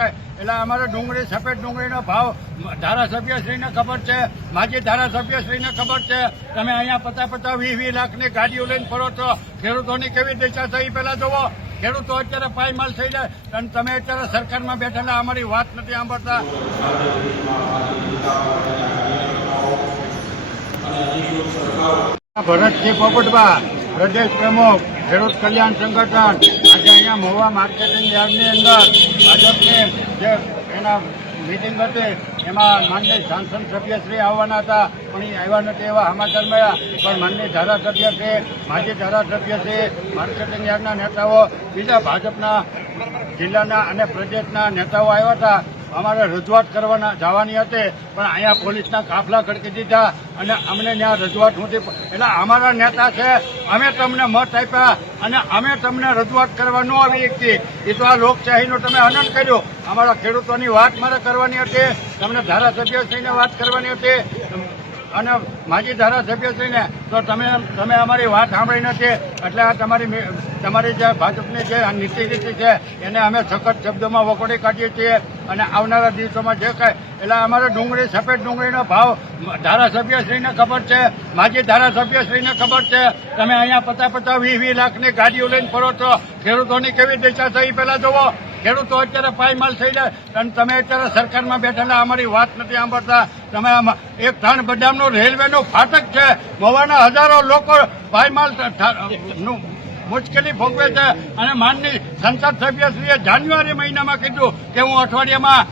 કાંઈ એટલે અમારે ડુંગળી, સફેદ ડુંગળીનો ભાવ ધારાસભ્યશ્રીને ખબર છે, માજી ધારાસભ્યશ્રીને ખબર છે. તમે અહીંયા પચાસ પચાસ વીસ વીસ લાખની ગાડીઓ લઈને ફરો છો ખેડૂતોની કેવી દિશા થઈ પહેલાં જોવો ખેડૂતો અત્યારે પાયમાલ થઈ જાય. અને તમે અત્યારે સરકારમાં બેઠેલા, અમારી વાત નથી સાંભળતા. ભરતજી પોપટભા પ્રદેશ પ્રમુખ, ખેડૂત કલ્યાણ સંગઠન. આજે અહીંયા મહુવા માર્કેટિંગ યાર્ડની અંદર ભાજપને જે એના મિટિંગ હતી, એમાં માનનીય સાંસદ સભ્યશ્રી આવવાના હતા, પણ એ આવ્યા નથી એવા સમાચાર મળ્યા. પણ માનનીય છે, માજી ધારાસભ્ય છે, માર્કેટિંગ યાર્ડના નેતાઓ, બીજા ભાજપના જિલ્લાના અને પ્રદેશના નેતાઓ આવ્યા હતા. અમારે રજૂઆત કરવાના જવાની હતી, પણ અહીંયા પોલીસના કાફલા ખડકી દીધા અને અમને ત્યાં રજૂઆત નહોતી. એટલે અમારા નેતા છે, અમે તમને મત આપ્યા અને અમે તમને રજૂઆત કરવા ન આવી શકતી એ તો આ લોકશાહીનો તમે હનન કર્યો. અમારા ખેડૂતોની વાત મારે કરવાની હતી, તમને ધારાસભ્યશ્રીને વાત કરવાની હતી. અને માજી ધારાસભ્યશ્રીને તો તમે તમે અમારી વાત સાંભળી નથી, એટલે આ તમારી તમારી જે ભાજપની જે નીતિ રીતિ છે, એને અમે સખત શબ્દોમાં વખોડી કાઢીએ છીએ અને આવનારા દિવસોમાં જે કાંઈ એટલે અમારે ડુંગળી, સફેદ ડુંગળીનો ભાવ ધારાસભ્યશ્રીને ખબર છે, માજી ધારાસભ્યશ્રીને ખબર છે. તમે અહીંયા પચાસ પચાસ, વીસ વીસ લાખની ગાડીઓ લઈને ફરો છો. ખેડૂતોની કેવી દિશા થઈ પહેલાં જોવો. ખેડૂતો અત્યારે પાયમાલ થઈ જાય અને તમે અત્યારે સરકારમાં બેઠેલા અમારી વાત નથી સાંભળતા. તમે એક ધાન બદામનું રેલવેનું ફાટક છે. મવાના હજારો લોકો પાયમાલ મુશ્કેલી ભોગવે છે. અને માનની સંસદ સભ્યશ્રીએ જાન્યુઆરી મહિનામાં કીધું કે હું અઠવાડિયામાં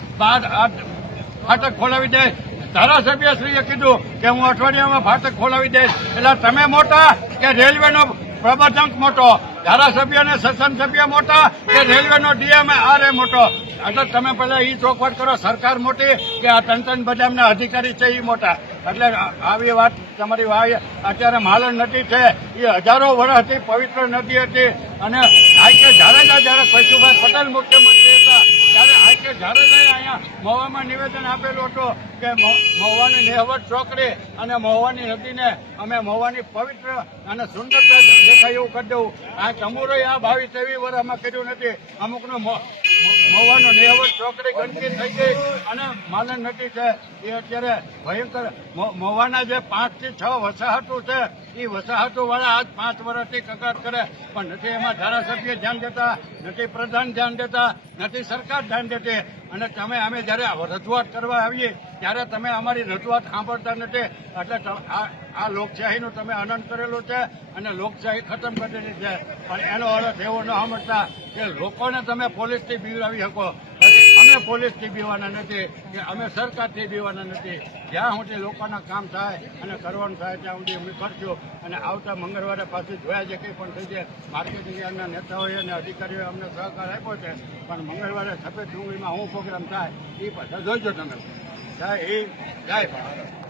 ફાટક ખોલાવી દઈશ. ધારાસભ્યશ્રીએ કીધું કે હું અઠવાડિયામાં ફાટક ખોલાવી દઈશ. એટલે તમે મોટા કે રેલવેનો પ્રબંધક મોટો, ધારાસભ્ય અને સસન સભ્ય મોટા, કે રેલવેનો ડીએમ આરએ મોટો. એટલે તમે પહેલા એ ચોખવટ કરો, સરકાર મોટી કે આ ત્રણ બધાના અધિકારી છે એ મોટા. એટલે આવી વાત તમારી વાય, અત્યારે માલણ નદી છે એ હજારો વર્ષથી પવિત્ર નદી હતી. અને આ કે જ્યારે જ્યારે પશુભાઈ પટેલ મુખ્યમંત્રી ત્યારે આઈકે અહીંયા મહુવામાં નિવેદન આપેલું હતું કે મહુ- મહુવાની નેહવટ ચોકડી અને મહુવાની નદીને અમે મહુવાની પવિત્ર અને સુંદરતા દેખાય એવું કરી દેવું આ ચમુરોએ આ બાવીસ ત્રેવીસ અમે કર્યું નથી. અમુકનું મહુવાનું ચોકડી ગંદકી થઈ ગઈ અને માનન નદી છે. એ અત્યારે ભયંકર મોવાના જે પાંચથી છ વસાહતો છે એ વસાહતો વાળા આજ પાંચ વર્ષથી કકાર કરે. પણ નથી એમાં ધારાસભ્ય ધ્યાન દેતા, નથી પ્રધાન ધ્યાન દેતા, નથી સરકાર ધ્યાન દેતી. અને તમે અમે જ્યારે રજૂઆત કરવા આવીએ, ત્યારે તમે અમારી રજૂઆત સાંભળતા નથી. એટલે આ લોકશાહીનું તમે આનંદ કરેલું છે અને લોકશાહી ખતમ કરેલી છે. પણ એનો અર્થ એવો ન સમજતા કે લોકોને તમે પોલીસથી બીવડાવી શકો. અમે પોલીસથી બીવાના નથી, કે અમે સરકારથી બીવાના નથી. જ્યાં સુધી લોકોના કામ થાય અને કરવાનું થાય, ત્યાં સુધી અમે કરશું. અને આવતા મંગળવારે પાછું જોયા જે કંઈ પણ થઈ જાય, માર્કેટિંગ યાર્ડના નેતાઓએ અને અધિકારીઓએ અમને સહકાર આપ્યો છે. પણ મંગળવારે સફેદ ડુંગળીમાં શું પ્રોગ્રામ થાય, એ પાછા જોઈજો તમે. જય હિન્દ, જય ભારત.